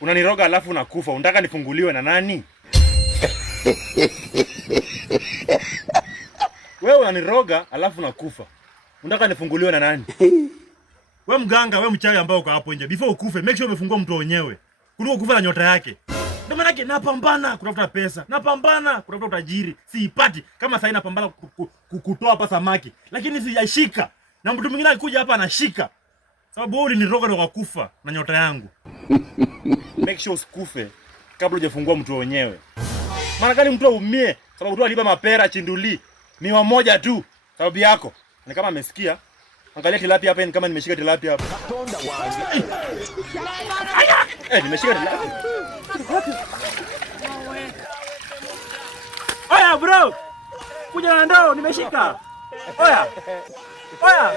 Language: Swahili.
Unaniroga alafu unakufa. Unataka nifunguliwe na nani? Wewe unaniroga alafu unakufa. Unataka nifunguliwe na nani? Wewe mganga, wewe mchawi ambao uko hapo nje. Before ukufe, make sure umefungua mtu wenyewe. Kuliko ukufa na nyota yake. Ndio maana yake napambana kutafuta pesa. Napambana kutafuta utajiri. Siipati. Kama sasa napambana kutoa hapa samaki. Lakini sijashika. Na mtu mwingine akikuja hapa anashika. Sababu wewe uliniroga na ukakufa na nyota yangu. Make sure usikufe kabla hujafungua mtu wenyewe. Maana gani mtu aumie? Sababu tu aliba mapera chinduli. Miwa moja tu. Sababu yako. Ni kama amesikia. Angalia tilapia hapa, ni kama nimeshika tilapia hapa. Nimeshika tilapia. Oya bro. Kuja na ndoo nimeshika. Oya. Oya.